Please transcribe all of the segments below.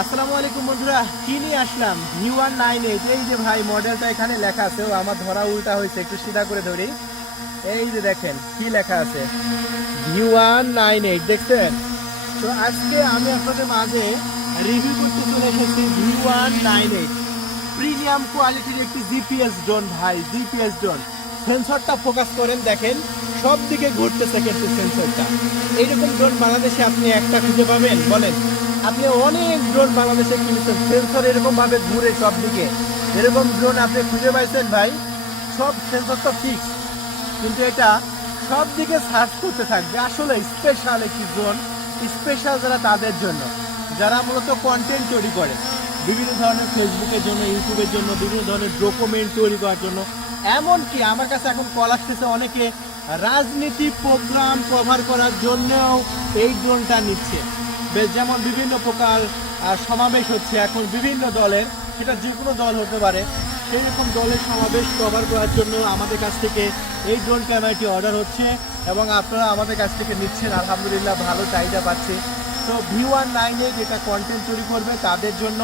আসসালামু আলাইকুম বন্ধুরা, কি নিয়ে আসলাম V198। এই যে ভাই মডেলটা এখানে লেখা আছে, ও আমার ধরা উল্টা হয়েছে, একটু সিধা করে ধরি। এই যে দেখেন কি লেখা আছে, V198 দেখছেন। তো আজকে আমি আপনাদের মাঝে রিভিউ করতে চলে এসেছি V198 প্রিমিয়াম কোয়ালিটির একটি জিপিএস ড্রোন। ভাই জিপিএস ড্রোন, সেন্সরটা ফোকাস করেন, দেখেন সব দিকে ঘুরতেছে কিন্তু সেন্সরটা। এইরকম ড্রোন বাংলাদেশে আপনি একটা খুঁজে পাবেন বলেন? আপনি অনেক ড্রোন বাংলাদেশে কিনেছেন, সেন্সর এরকম ভাবে ঘুরে সব দিকে, এরকম ড্রোন আপনি খুঁজে পাইছেন ভাই? সব সেন্সর তো ফিক্স, কিন্তু এটা সব দিকে সার্চ করতে থাকবে। আসলে স্পেশাল একটি ড্রোন, স্পেশাল যারা তাদের জন্য, যারা মূলত কন্টেন্ট তৈরি করে বিভিন্ন ধরনের ফেসবুকের জন্য, ইউটিউবের জন্য, বিভিন্ন ধরনের ডকুমেন্ট তৈরি করার জন্য। এমনকি আমার কাছে এখন কল আসতেছে অনেকে রাজনীতি প্রোগ্রাম কভার করার জন্যও এই ড্রোনটা নিচ্ছে। যেমন বিভিন্ন প্রকার সমাবেশ হচ্ছে এখন বিভিন্ন দলের, সেটা যে কোনো দল হতে পারে, সেই রকম দলের সমাবেশ কভার করার জন্য আমাদের কাছ থেকে এই ড্রোন ক্যামেরাটি অর্ডার হচ্ছে এবং আপনারা আমাদের কাছ থেকে নিচ্ছেন। আলহামদুলিল্লাহ ভালো চাহিদা পাচ্ছে। তো V198 যেটা কন্টেন্ট তৈরি করবে তাদের জন্য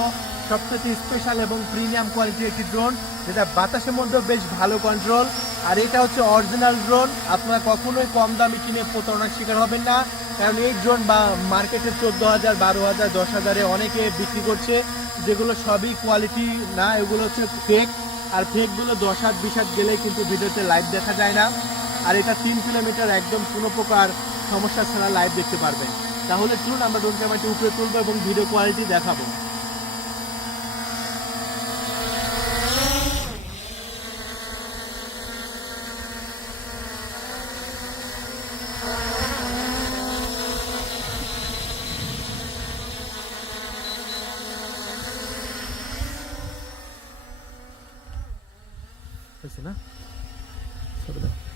সবচেয়ে স্পেশাল এবং প্রিমিয়াম কোয়ালিটির একটি ড্রোন, যেটা বাতাসের মধ্যে বেশ ভালো কন্ট্রোল। আর এটা হচ্ছে অরিজিনাল ড্রোন, আপনারা কখনোই কম দামি কিনে প্রতারণার শিকার হবেন না। কারণ এই ড্রোন বা মার্কেটে 14,000, 12,000, 10,000-এ অনেকে বিক্রি করছে, যেগুলো সবই কোয়ালিটি না, এগুলো হচ্ছে ফেক। আর ফেকগুলো 10 হাত 20 হাত গেলেই কিন্তু ভিডিওতে লাইভ দেখা যায় না। আর এটা 3 কিলোমিটার একদম কোনো প্রকার সমস্যা ছাড়া লাইভ দেখতে পারবেন। তাহলে চলুন আমরা ড্রোন ক্যামেরাটি উপরে তুলবো এবং ভিডিও কোয়ালিটি দেখাবো। হয়েছে না? ছোট দাও।